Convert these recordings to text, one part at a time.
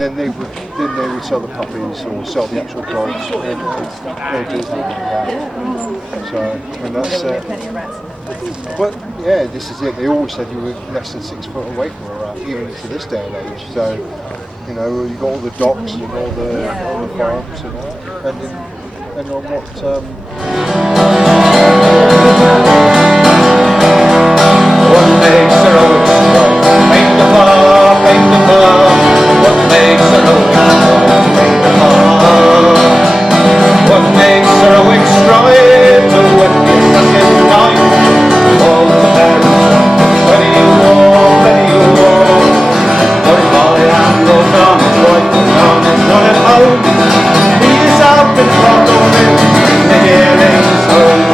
Then they would sell the puppies or sell the actual dogs. And they do that. So, and that's but yeah, this is it. They always said you were less than 6 foot away from a rat, even to this day and age. So, you know, you've got all the docks and all the farms and that, and on what. What makes a road strong? Paint the bar, paint the bar. What makes a road strong? Paint the bar. What makes a rowing strive to win the second night? All the men, ready you walk. Or my hand goes on, his wife goes on, it's not at home. He is out in front of him, the hearing's home.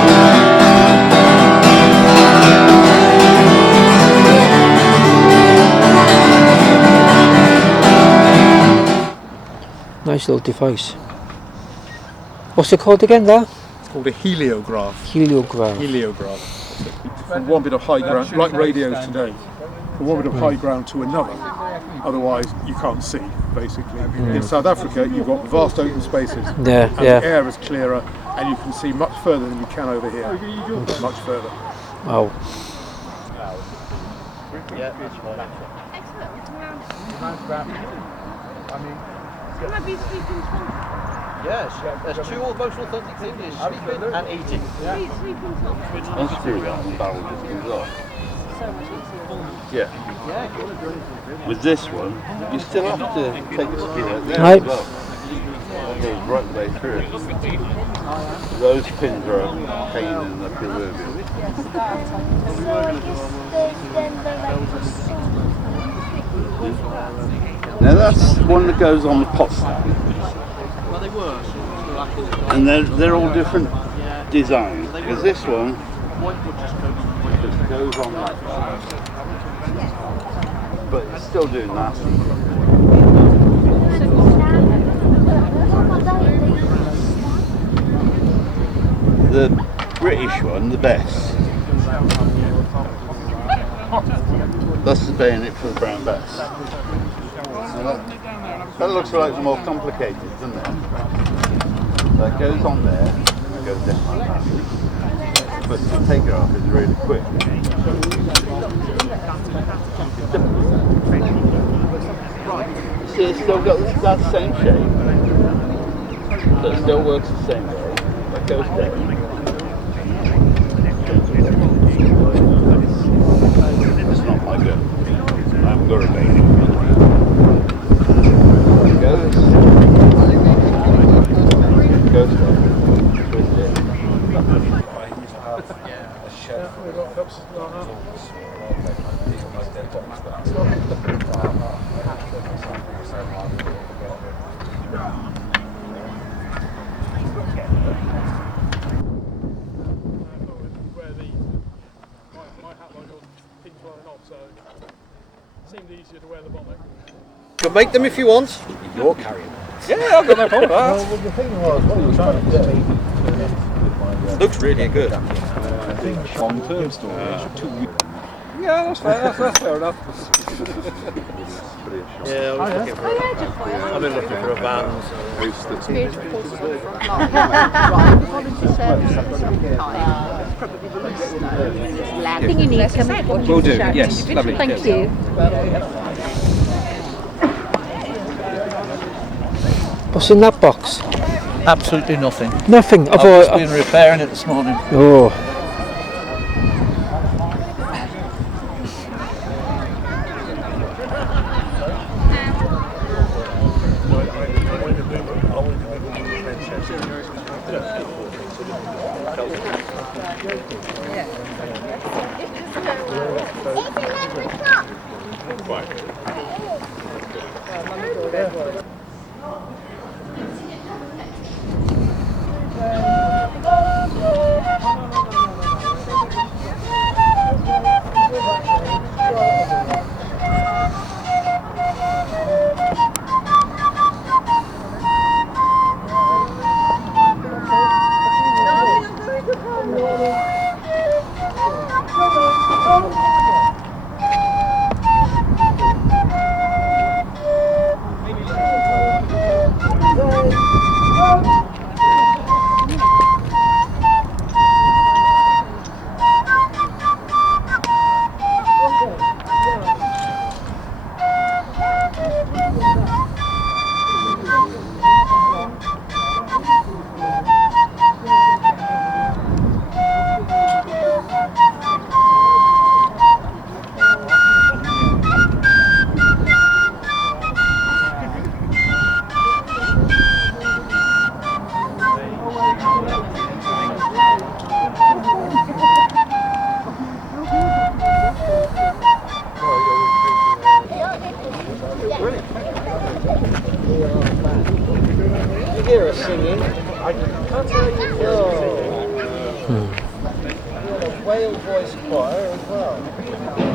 Nice little device. What's it called again there? It's called a heliograph. Heliograph. Heliograph. From one bit of high ground, like radios today, from one bit of high ground to another. Otherwise, you can't see, basically. In South Africa, you've got vast open spaces. Yeah, and the air is clearer, and you can see much further than you can over here. Much further. Wow. Yes, there's two most authentic things, sleeping and eating. Let's do that and the barrel just comes off. Yeah. With this one, you still have to take a skewer out there as well. That goes right the way through. Those pins are a pain in the proverbial. Now that's one that goes on the pot stand. And they're all different designs. Because this one just goes on like that. But it's still doing that. The British one, the best. That's the bayonet for the brown bass. That looks like the more complicated, doesn't it? That goes on there and goes down like that. But to take it off is really quick. See, it's still got that same shape. So it still works the same way. That goes down. It's not my gun. I haven't got a bayonet. Goes there. Twist it. I used to have a shed full of cups. Seemed easier to wear the bonnet. You can make them if you want. You're carrying. Yeah, I've got no problem with that. Well, the thing was, what you were trying to do. Looks really good. I think long-term storage. Yeah, that's fair. That's fair enough. Yeah, I've been looking for a van. Anything you need, come and Will do. Yes, lovely. Thank you. What's in that box? Absolutely nothing. Nothing. I've just been repairing it this morning. Oh.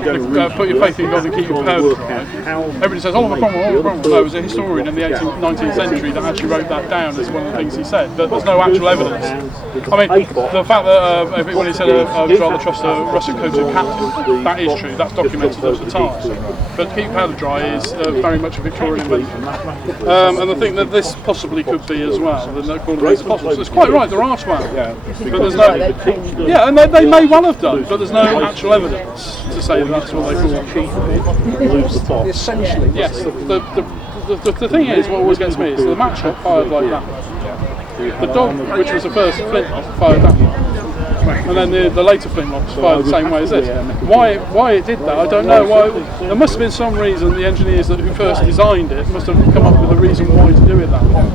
put your faith in God and keep your powder dry. Everybody says, Oliver Cromwell. No, there was a historian in the 19th century that actually wrote that down as one of the things he said, but there's no actual evidence. I mean, the fact that when he said I'd rather trust a russet-coated captain, that is true, that's documented at the time. But keep your powder dry is very much a Victorian invention. And I think that this possibly could be as well, the no-crawler rays are possible. So it's quite right, there are swans. But there's no... Yeah, and they may well have done, but there's no actual evidence to say that that's what they call. Essentially. Yes, the thing is, what always gets me is the match got fired like that. The dog, which was the first flintlock, fired that way. And then the later flintlocks fired the same way as this. Why it did that, I don't know. There must have been some reason the engineers who first designed it must have come up with a reason why to do it that way.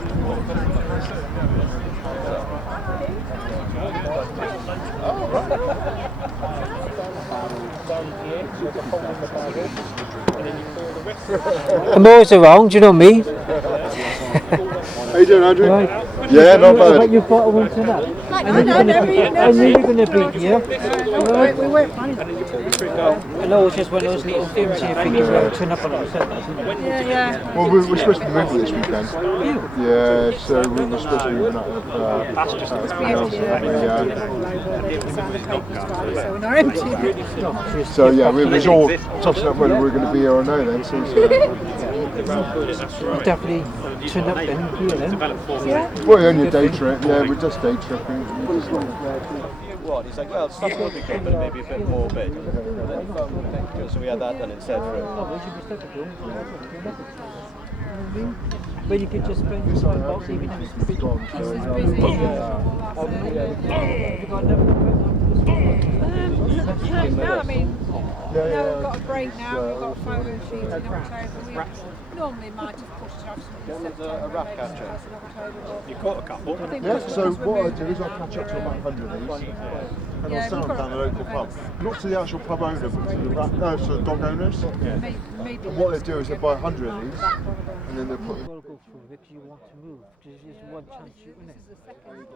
I'm always around, do you know me? How you doing, Andrew? Right. Yeah, not bad. But you've got to win tonight. I knew you were going to beat you. We weren't planning. I know it's just one of those little things you figure out, turn up on it. Yeah. Well, we're supposed to be moving this weekend. Yeah, so we're supposed to be moving out of So we're not empty. So yeah, we was all tossing up whether we were going to be here or no then. So, Definitely turn up then, here then. well, only a day trip, yeah, we're just day tripping. What? He's like, well, stuff will be good, but maybe a bit more big. So we had that done instead for him. But you could just bring the side box even if it's busy. No, I mean, we've got a break now, we've got a photo shoot in October. We normally might have pushed it off some September, a rat catcher. You caught a couple. Yeah, so what I'll do is I'll catch up to about 100 of these and I'll sell them down the local pub. Not to the actual pub owner, but to the to the dog owners. Maybe And what they do is they buy 100 of these and then they put... You've got to go through it because you want to move, because there's just one chance you win it. this is the second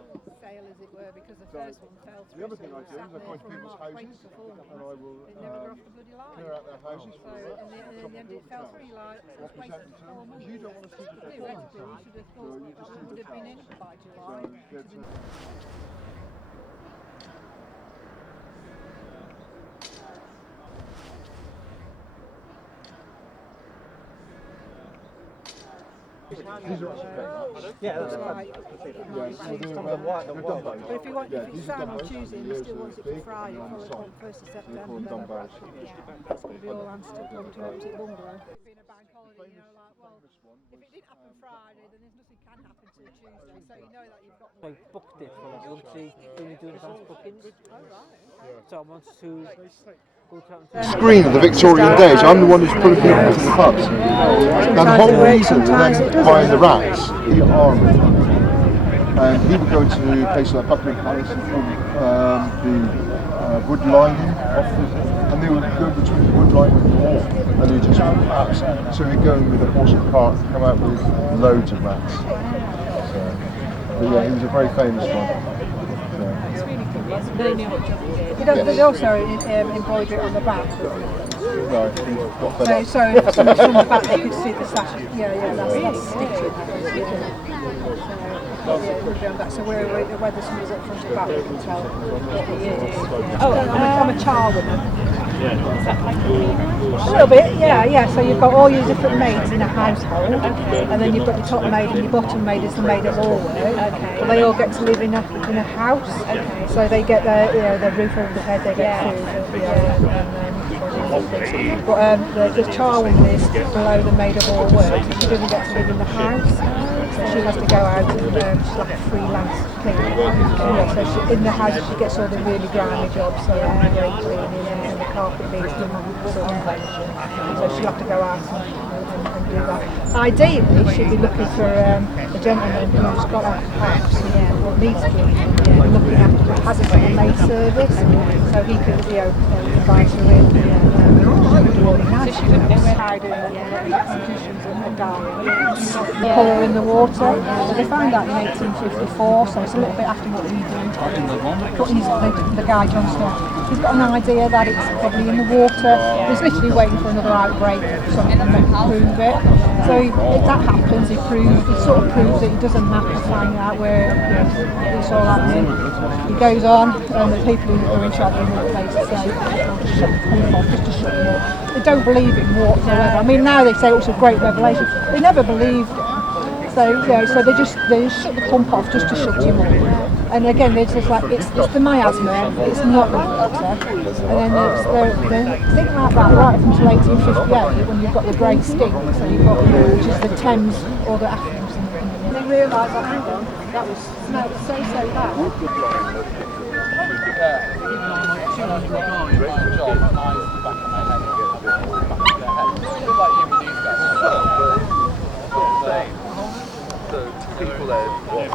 sale, as it were, because the first one fell through. The other thing I do is I go into people's houses and I will clear out their houses for it. In the end it fell through, like, I'll present them to them. You don't want to see the performance. theoretically you should have thought it would have been in by July. These are actually great. Yeah, that's Right. Yeah, so they've done But both. if you want, Yeah, if it's these are Sam done on both. Tuesday and you still want it for Friday, and call it salt. on 1st of They September, call them then dumbbells. it's going to be all hands to come to Opposite Bungalow. Being a bank holiday, you know, like, well, if it did happen Friday, then there's nothing can happen till Tuesday, so you know that you've got I booked it for them, see, when we do advance bookings. So I want to go to Screen of the Victorian days, I'm the one who's putting people into the pubs. Now the whole reason for them buying the rats, the army, and he would go to places like Buckingham Palace and the wood lining off and they would go between the wood lining and the wall and they just rats. So he'd go in with a horse and cart and come out with loads of rats. So, but yeah, he was a very famous one. They also embroider it on the back. No, he got fed up. So if somebody's from the back, they could see the sash. Yeah, that's stitching. So whether somebody's up front or back, we can tell what he is. Oh, I'm a charwoman. A little bit, yeah. So you've got all your different maids in a household, and then you've got your top maid and your bottom maid is the maid of all work. Okay. They all get to live in a house. Okay. So they get their roof over their head, they get food, but the charwoman is below the maid of all work. She doesn't get to live in the house. So she has to go out and she's like a freelance cleaner. So she, in the house she gets all the really grimy jobs, so window cleaning and the carpet beating and so on. So she'll have to go out and do that. Ideally she'd be looking for a gentleman who's got a house or needs to looking after it, has a sort of maid service, so he can invite her in and do all the nice hiding and executions and guy, put her in the water. So they found out in 1854, so it's a little bit after what we do. But the guy John Snow, he's got an idea that it's probably in the water. He's literally waiting for another outbreak or something to prove it. So if that happens, he sort of proves it. He does a map to find out where it's all happening. He goes on, and the people who are in charge of the place say, just shut the pump off, just to shut them up. They don't believe it whatsoever. I mean, now they say it's a great revelation. They never believed it. So so they just shut the pump off just to shut him up. And again, it's just like it's the miasma, it's not the water. And then there's think like that right up until 1858 when you've got the Great Stink, so you've got which is the Thames or the Affluence. And they realised that hang on, that was smelled so bad. People there. There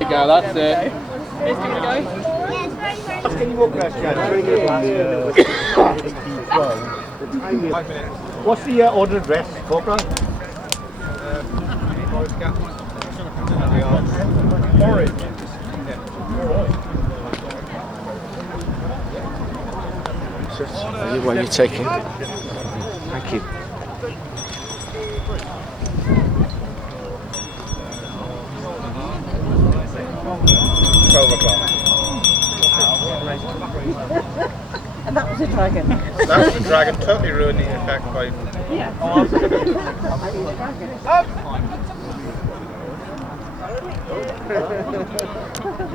you go, that's it. Here's give it a go. What's the order address, Corporal? What are you taking? Thank you. And that was a dragon. That was the dragon, totally ruining the effect by... Yeah.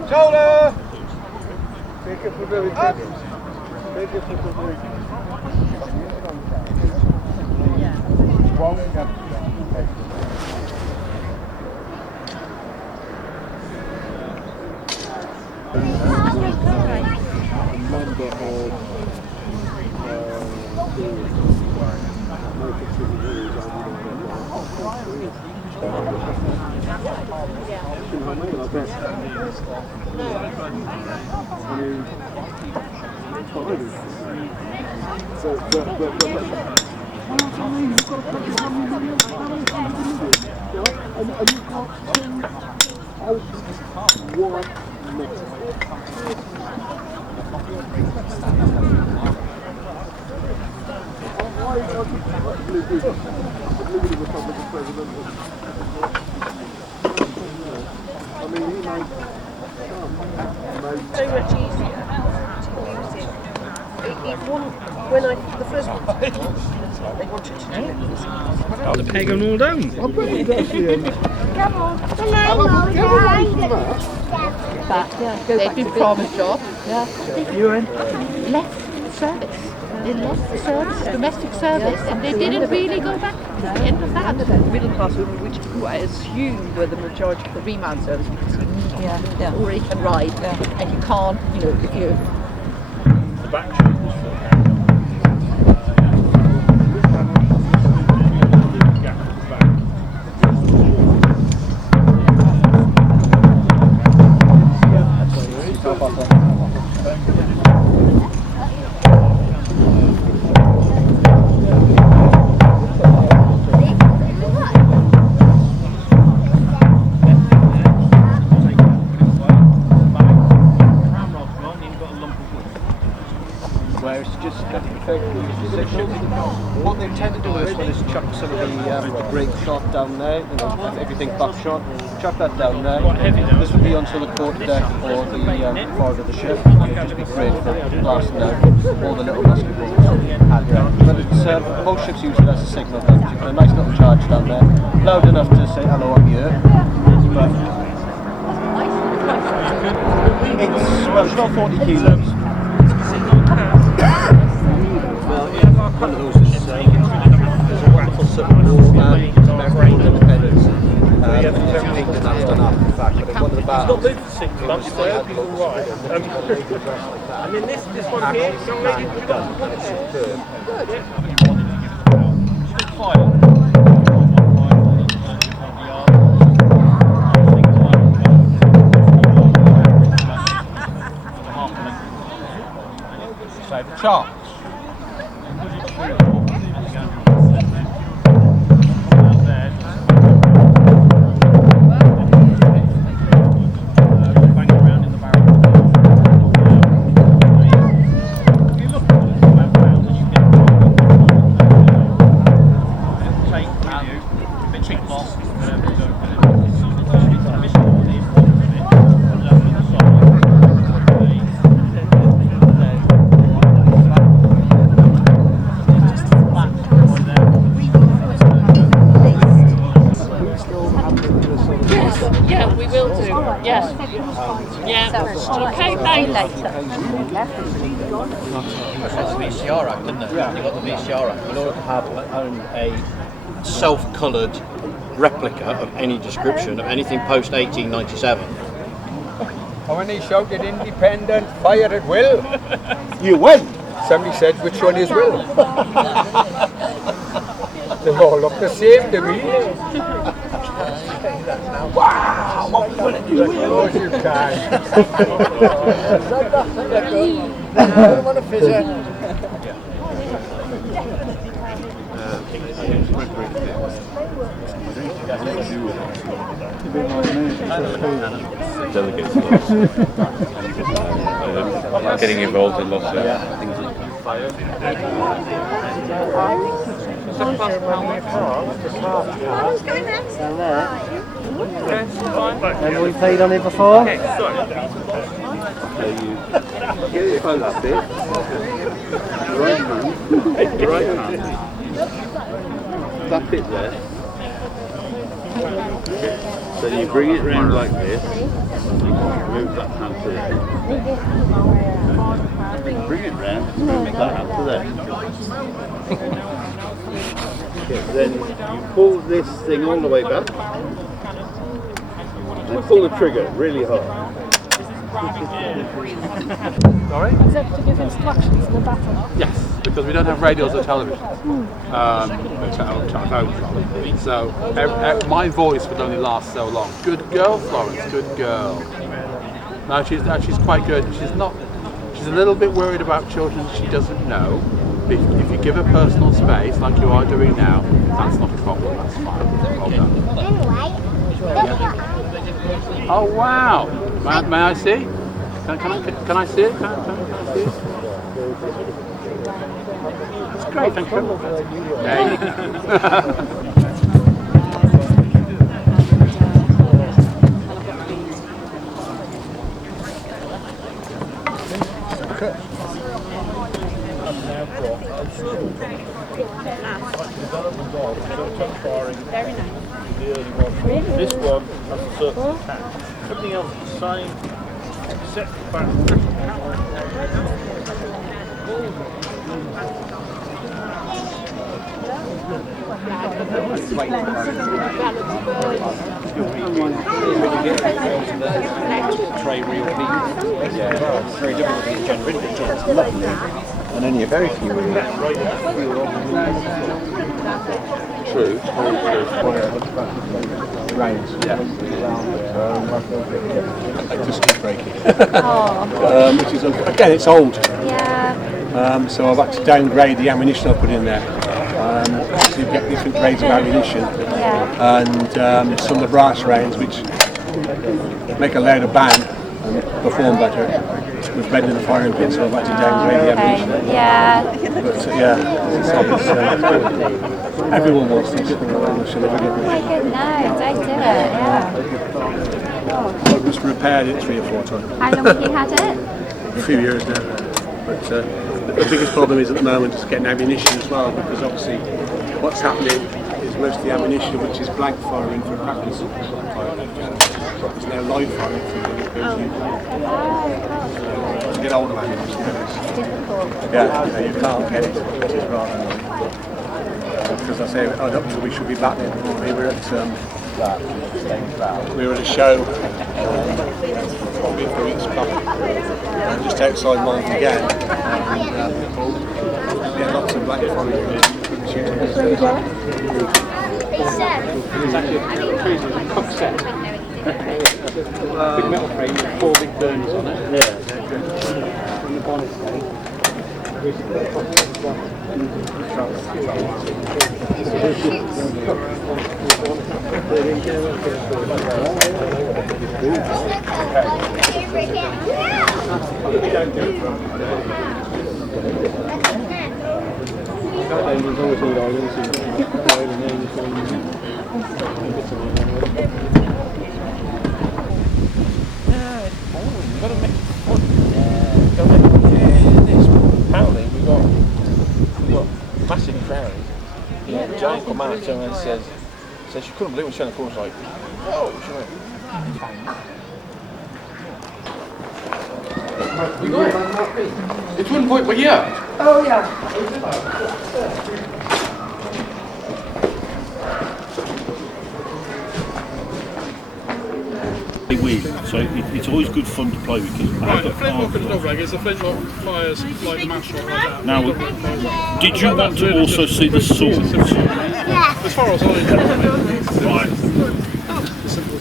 Shoulder! Take it for the up! Take it for the So much easier to use it. When the first one, they wanted to do it. The peg on all down. Come on. They've been promised job. You in? Left service. They left the service, domestic service, and they didn't really go back. At the end of that. Middle class women, who I assume were the majority of the remand service, because he already can ride, and you can't, if you... The back. Where it's just what they tend to do is chuck some of the brake shot down there, everything buckshot, chuck that down there. This would be onto the quarterdeck or the forward of the ship. It would just be great for blasting out all the little musket balls. But it's, most ships use it as a signal gun. You put a nice little charge down there, loud enough to say hello, I'm here. But it's about 40 kilos. One of those is there's a wonderful Civil War American independence. Everything that that's done up, in fact, but one of the battles. It's not moved for 6 months, so I hope you're all right. And then this one here, it's already done, and it's superb. Good. Fire. Charles. Yeah, we will do. Yes. Yeah. Okay, thanks. That's the VCR Act, isn't it? You've got the VCR Act. In order to own a self-coloured replica of any description of anything post 1897. And when he shouted independent, fire at will, You win. somebody said, which one is will? They all look the same to me. Wow, what will it do? Of course you can. I want to fizzer. Delegates getting involved in lots of things that can fire. Have we played on it before? You follow that bit. Right hand. That bit there. So you bring it round like this. Move that hand to there. Bring it round. Move that hand to there. Okay, then you pull this thing all the way back. And pull the trigger really hard. Sorry? Is that to give instructions in the battle? Yes, because we don't have radios or television. So my voice would only last so long. Good girl, Florence. Good girl. No, she's quite good. She's a little bit worried about children she doesn't know. If you give her personal space, like you are doing now, that's not a problem. That's fine. Well done. Oh wow! May I see? Can I see it? Can I see it? That's great. Thank you. There you go. This one has a certain attack. Everything else is the same, except the fact Tray reel beat. Yeah, it's very difficult to get rid of it. It's lovely. And only a very few really. true. Rains. Just keep breaking. Which is again, it's old. Yeah. So I've had to downgrade the ammunition I put in there. So you get different grades of ammunition, and some of the brass rounds which make a louder bang and perform better. With bed in the firing pin, so I've had to downgrade the ammunition. Yeah. But it's everyone wants to get them around. Oh my goodness, no, don't do it. Yeah. I've just repaired it 3 or 4 times. How long have you had it? A few years now. But the biggest problem is at the moment is getting ammunition as well, because obviously what's happening is most of the ammunition which is blank firing for practice is now live firing for the to get hold of ammunition. It's difficult. Yeah, you can't get it, which is rather annoying. Because I say, up till we should be back then. We were at a show probably 4 weeks back, just outside Malta again, and lots of black following shooting. It's actually a cook set. Big metal frame with 4 big burners on it. Yeah. On the bonnet plate. Apparently we got massive crowd. Yeah, Jane come out and says she couldn't believe when she went across, like, whoa, she went. We got it. It's 1 point per year. Oh yeah. So it's always good fun to play with kids. Right, the flintlock and the dog leg is the flintlock fires like the matchlock like that. Now, did you want to also see the swords? As far as I know. Right.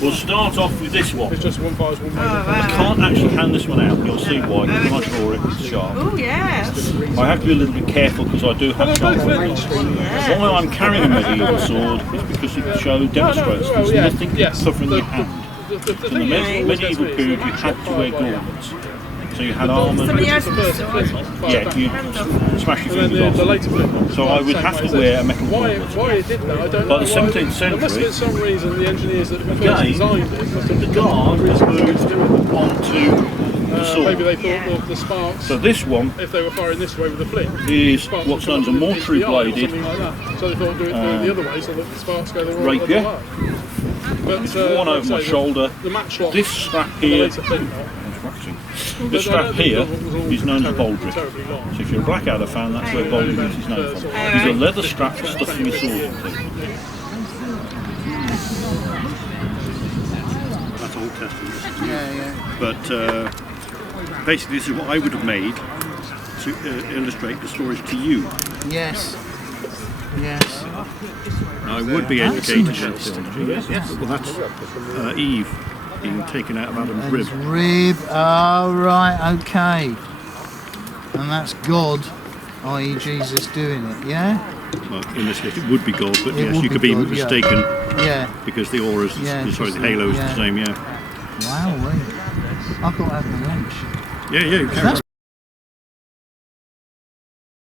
We'll start off with this one. It's just one fires, one makes. I can't actually hand this one out. You'll see why. When I draw it, it's sharp. Oh yes. I have to be a little bit careful because I do have sharp weapons. Why I'm carrying a medieval sword is because it demonstrates there's nothing covering your hand. In the medieval period, you had to wear gauntlets. So you had armour. Somebody Yeah, you smash your fingers off. So I would have to wear a metal gauntlet. Why it did that, I don't know. By the 17th There must have been century, some reason the engineers that first again, designed it must have the guard has moved onto the sword. maybe they thought the sparks, So this one if they were firing this way with the flint, is sparks what's would known as a come up mortuary into the eye or bladed something like that. So they thought do it the other way so that the sparks go the wrong rapier. way. But One over my shoulder. The matchlock. This strap here, this strap here is known as baldric. So if you're a Blackadder fan, that's where baldric is known from. It's a leather strap for stuffing your sword into. That's Old Testament. But basically this is what I would have made to illustrate the stories to you. Yes. Yes. Now, I would be educated in theology, yes. Well, that's Eve being taken out of Adam's rib. Rib. Oh, right. Okay. And that's God, i.e. Jesus, doing it. Yeah. Well, in this case, it would be God, but It yes, would you be could be God, mistaken. Yeah. Because the aura's, sorry, the halo is the same. Yeah. Wow. I've got to have my lunch. Yeah. You can.